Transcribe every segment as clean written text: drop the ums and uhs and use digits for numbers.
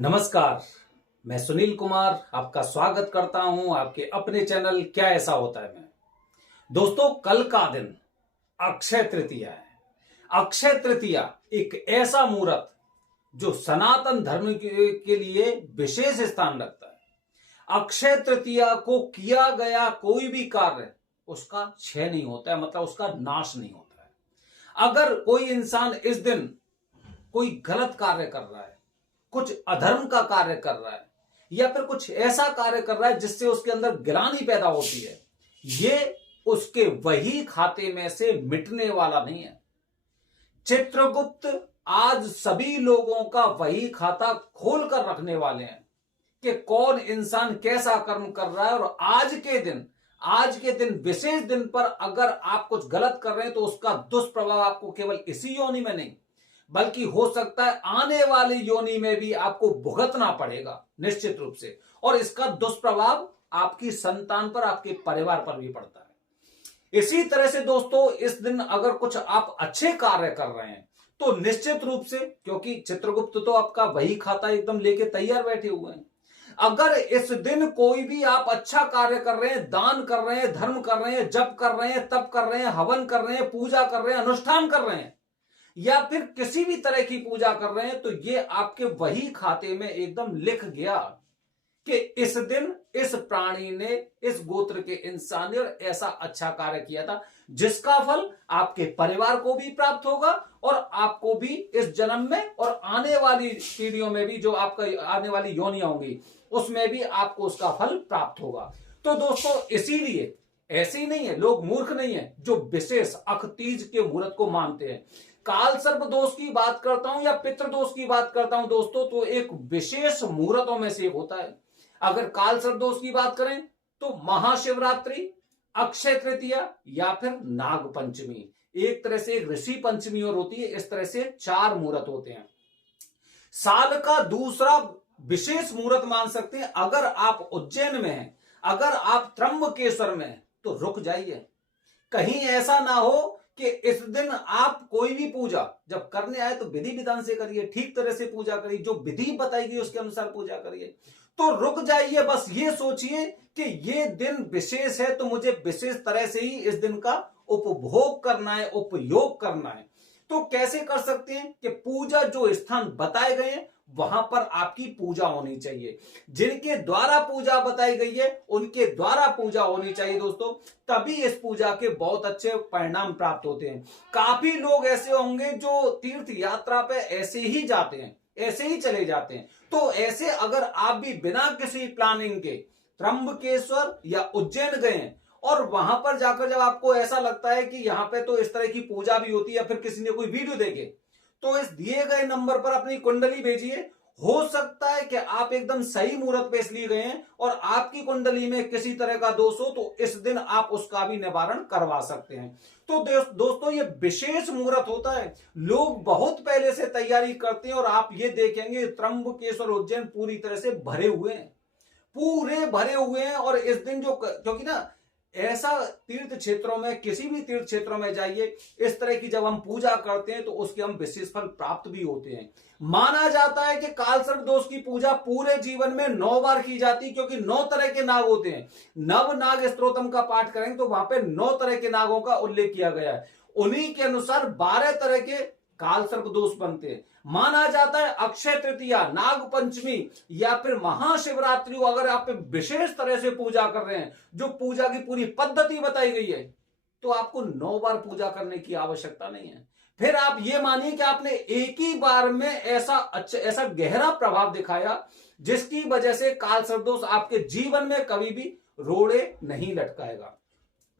नमस्कार। मैं सुनील कुमार आपका स्वागत करता हूं आपके अपने चैनल क्या ऐसा होता है में। दोस्तों, कल का दिन अक्षय तृतीया है। अक्षय तृतीया एक ऐसा मुहूर्त जो सनातन धर्म के लिए विशेष स्थान रखता है। अक्षय तृतीया को किया गया कोई भी कार्य उसका क्षय नहीं होता है, मतलब उसका नाश नहीं होता है। अगर कोई इंसान इस दिन कोई गलत कार्य कर रहा है, कुछ अधर्म का कार्य कर रहा है या फिर कुछ ऐसा कार्य कर रहा है जिससे उसके अंदर ग्लानि पैदा होती है, ये उसके वही खाते में से मिटने वाला नहीं है। चित्रगुप्त आज सभी लोगों का वही खाता खोल कर रखने वाले हैं कि कौन इंसान कैसा कर्म कर रहा है। और आज के दिन विशेष दिन पर अगर आप कुछ गलत कर रहे हैं तो उसका दुष्प्रभाव आपको केवल इसी योनि में नहीं बल्कि हो सकता है आने वाली योनि में भी आपको भुगतना पड़ेगा निश्चित रूप से। और इसका दुष्प्रभाव आपकी संतान पर, आपके परिवार पर भी पड़ता है। इसी तरह से दोस्तों, इस दिन अगर कुछ आप अच्छे कार्य कर रहे हैं तो निश्चित रूप से, क्योंकि चित्रगुप्त तो आपका वही खाता एकदम लेके तैयार बैठे हुए हैं, अगर इस दिन कोई भी आप अच्छा कार्य कर रहे हैं, दान कर रहे हैं, धर्म कर रहे हैं, जप कर रहे हैं, तप कर रहे हैं, हवन कर रहे हैं, पूजा कर रहे हैं, अनुष्ठान कर रहे हैं या फिर किसी भी तरह की पूजा कर रहे हैं, तो ये आपके वही खाते में एकदम लिख गया कि इस दिन इस प्राणी ने, इस गोत्र के इंसान ने ऐसा अच्छा कार्य किया था, जिसका फल आपके परिवार को भी प्राप्त होगा और आपको भी इस जन्म में और आने वाली पीढ़ियों में भी, जो आपका आने वाली योनियां होंगी उसमें भी आपको उसका फल प्राप्त होगा। तो दोस्तों, इसीलिए ऐसे ही नहीं है, लोग मूर्ख नहीं है जो विशेष अखतीज के मुहूर्त को मानते हैं। काल सर्प दोष की बात करता हूं या पितृ दोष की बात करता हूं दोस्तों, तो एक विशेष मुहूर्तों में से एक होता है। अगर काल सर्प दोष की बात करें तो महाशिवरात्रि, अक्षय तृतीया या फिर नाग पंचमी, एक तरह से एक ऋषि पंचमी और होती है। इस तरह से 4 मुहूर्त होते हैं। साल का दूसरा विशेष मुहूर्त मान सकते हैं। अगर आप उज्जैन में हैं, अगर आप त्र्यंबकेश्वर में हैं, तो रुक जाइए। कहीं ऐसा ना हो कि इस दिन आप कोई भी पूजा जब करने आए तो विधि विधान से करिए, ठीक तरह से पूजा करिए, जो विधि बताई गई उसके अनुसार पूजा करिए। तो रुक जाइए, बस ये सोचिए कि ये दिन विशेष है तो मुझे विशेष तरह से ही इस दिन का उपभोग करना है, उपयोग करना है। तो कैसे कर सकते हैं कि पूजा जो स्थान बताए गए हैं वहां पर आपकी पूजा होनी चाहिए। जिनके द्वारा पूजा बताई गई है उनके द्वारा पूजा होनी चाहिए दोस्तों, तभी इस पूजा के बहुत अच्छे परिणाम प्राप्त होते हैं। काफी लोग ऐसे होंगे जो तीर्थ यात्रा पे ऐसे ही जाते हैं, ऐसे ही चले जाते हैं। तो ऐसे अगर आप भी बिना किसी प्लानिंग के त्र्यंबकेश्वर या उज्जैन गए हैं और वहां पर जाकर जब आपको ऐसा लगता है कि यहां पे तो इस तरह की पूजा भी होती है, या फिर किसी ने कोई वीडियो देखे, तो इस दिए गए नंबर पर अपनी कुंडली भेजिए। हो सकता है कि आप एकदम सही मुहूर्त पे इसलिए गए हैं और आपकी कुंडली में किसी तरह का दोष हो, तो इस दिन आप उसका भी निवारण करवा सकते हैं। तो दोस्तों, ये विशेष मुहूर्त होता है, लोग बहुत पहले से तैयारी करते हैं और आप ये देखेंगे त्र्यंबकेश्वर उज्जैन पूरी तरह से भरे हुए हैं, पूरे भरे हुए हैं। और इस दिन जो, क्योंकि ना ऐसा तीर्थ क्षेत्रों में, किसी भी तीर्थ क्षेत्रों में जाइए, इस तरह की जब हम पूजा करते हैं तो उसके हम विशेष फल प्राप्त भी होते हैं। माना जाता है कि काल सर्प दोष की पूजा पूरे जीवन में 9 बार की जाती है, क्योंकि 9 तरह के नाग होते हैं। नव नाग स्तोत्रम का पाठ करेंगे तो वहां पे 9 तरह के नागों का उल्लेख किया गया है। उन्हीं के अनुसार 12 तरह के काल सर्प दोष बनते हैं। माना जाता है अक्षय तृतीया, नाग पंचमी या फिर महाशिवरात्रि, अगर आप विशेष तरह से पूजा कर रहे हैं, जो पूजा की पूरी पद्धति बताई गई है, तो आपको 9 बार पूजा करने की आवश्यकता नहीं है। फिर आप ये मानिए कि आपने एक ही बार में ऐसा गहरा प्रभाव दिखाया जिसकी वजह से काल सर्प दोष आपके जीवन में कभी भी रोड़े नहीं लटकाएगा।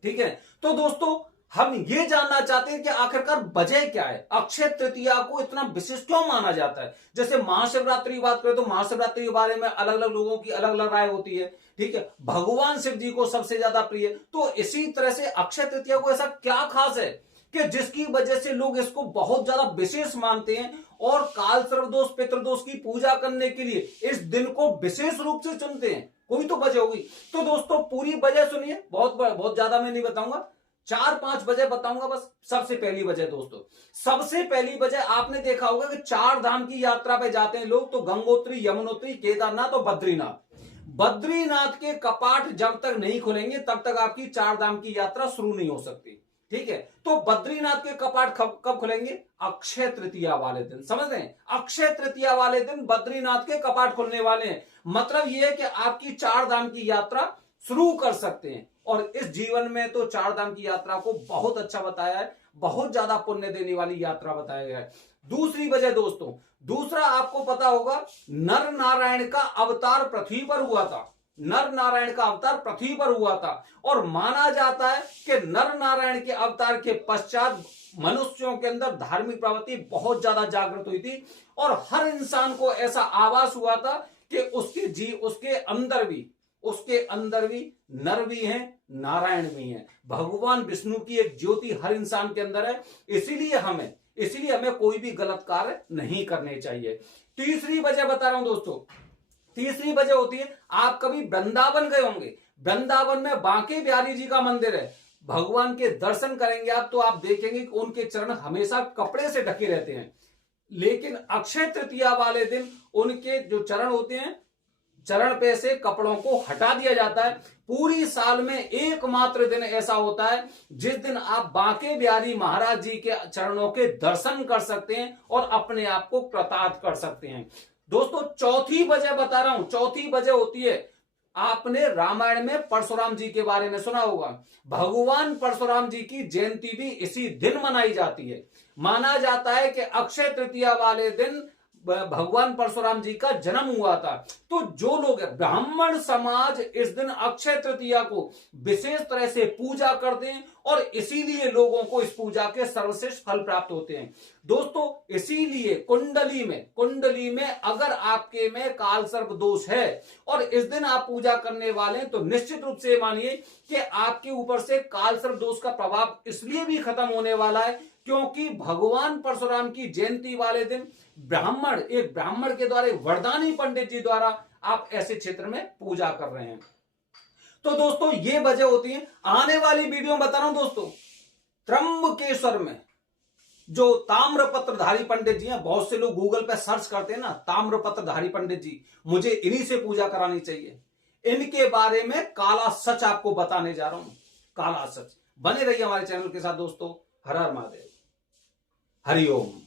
ठीक है, तो दोस्तों, हम ये जानना चाहते हैं कि आखिरकार वजह क्या है, अक्षय तृतीया को इतना विशेष क्यों माना जाता है। जैसे महाशिवरात्रि की बात करें तो महाशिवरात्रि के बारे में अलग अलग लोगों की अलग अलग राय होती है। ठीक है, भगवान शिव जी को सबसे ज्यादा प्रिय, तो इसी तरह से अक्षय तृतीया को ऐसा क्या खास है कि जिसकी वजह से लोग इसको बहुत ज्यादा विशेष मानते हैं और काल सर्प दोष, पितृदोष की पूजा करने के लिए इस दिन को विशेष रूप से चुनते हैं। कोई तो वजह होगी। तो दोस्तों, पूरी वजह सुनिए, बहुत ज्यादा मैं नहीं बताऊंगा, 4-5 वजह बताऊंगा बस। सबसे पहली वजह दोस्तों, सबसे पहली वजह आपने देखा होगा कि 4 धाम की यात्रा पे जाते हैं लोग तो गंगोत्री, यमुनोत्री, केदारनाथ और बद्रीनाथ। बद्रीनाथ के कपाट जब तक नहीं खुलेंगे तब तक आपकी 4 धाम की यात्रा शुरू नहीं हो सकती। ठीक है, तो बद्रीनाथ के कपाट कब खुलेंगे? अक्षय तृतीया वाले दिन। समझ रहे हैं? अक्षय तृतीया वाले दिन बद्रीनाथ के कपाट खुलने वाले हैं। मतलब यह है कि आपकी 4 धाम की यात्रा शुरू कर सकते हैं। और इस जीवन में तो 4 धाम की यात्रा को बहुत अच्छा बताया है, बहुत ज्यादा पुण्य देने वाली यात्रा बताया गया है। दूसरी वजह दोस्तों, दूसरा आपको पता होगा, नर नारायण का अवतार पृथ्वी पर हुआ था। नर नारायण का अवतार पृथ्वी पर हुआ था और माना जाता है कि नर नारायण के अवतार के पश्चात मनुष्यों के अंदर धार्मिक प्रवृत्ति बहुत ज्यादा जागृत हुई थी और हर इंसान को ऐसा आभास हुआ था कि उसके अंदर भी नर भी हैं, नारायण भी हैं। भगवान विष्णु की एक ज्योति हर इंसान के अंदर है। इसीलिए हमें कोई भी गलत कार्य नहीं करने चाहिए। तीसरी वजह बता रहा हूं दोस्तों, तीसरी वजह होती है, आप कभी वृंदावन गए होंगे। वृंदावन में बांके बिहारी जी का मंदिर है। भगवान के दर्शन करेंगे आप तो आप देखेंगे कि उनके चरण हमेशा कपड़े से ढके रहते हैं, लेकिन अक्षय तृतीया वाले दिन उनके जो चरण होते हैं, चरण पे से कपड़ों को हटा दिया जाता है। पूरी साल में एकमात्र दिन ऐसा होता है जिस दिन आप बांके बिहारी महाराज जी के चरणों के दर्शन कर सकते हैं और अपने आप को कृतार्थ कर सकते हैं। दोस्तों चौथी वजह बता रहा हूं, चौथी वजह होती है, आपने रामायण में परशुराम जी के बारे में सुना होगा। भगवान परशुराम जी की जयंती भी इसी दिन मनाई जाती है। माना जाता है कि अक्षय तृतीया वाले दिन भगवान परशुराम जी का जन्म हुआ था। तो जो लोग ब्राह्मण समाज इस दिन अक्षय तृतीया को विशेष तरह से पूजा करते हैं और इसीलिए लोगों को इस पूजा के सर्वश्रेष्ठ फल प्राप्त होते हैं। दोस्तों इसीलिए कुंडली में अगर आपके में काल सर्प दोष है और इस दिन आप पूजा करने वाले हैं तो निश्चित रूप से मानिए कि आपके ऊपर से काल सर्प दोष का प्रभाव इसलिए भी खत्म होने वाला है क्योंकि भगवान परशुराम की जयंती वाले दिन एक ब्राह्मण के द्वारा, वरदानी पंडित जी द्वारा आप ऐसे क्षेत्र में पूजा कर रहे हैं। तो दोस्तों ये वजह होती है। आने वाली वीडियो में बता रहा हूं दोस्तों, त्र्यंबकेश्वर में जो ताम्रपत्रधारी पंडित जी हैं, बहुत से लोग गूगल पे सर्च करते हैं ना ताम्रपत्रधारी पंडित जी, मुझे इन्हीं से पूजा करानी चाहिए। इनके बारे में काला सच आपको बताने जा रहा हूं, काला सच। बने रहिए हमारे चैनल के साथ दोस्तों। हर हर महादेव, हरिओम।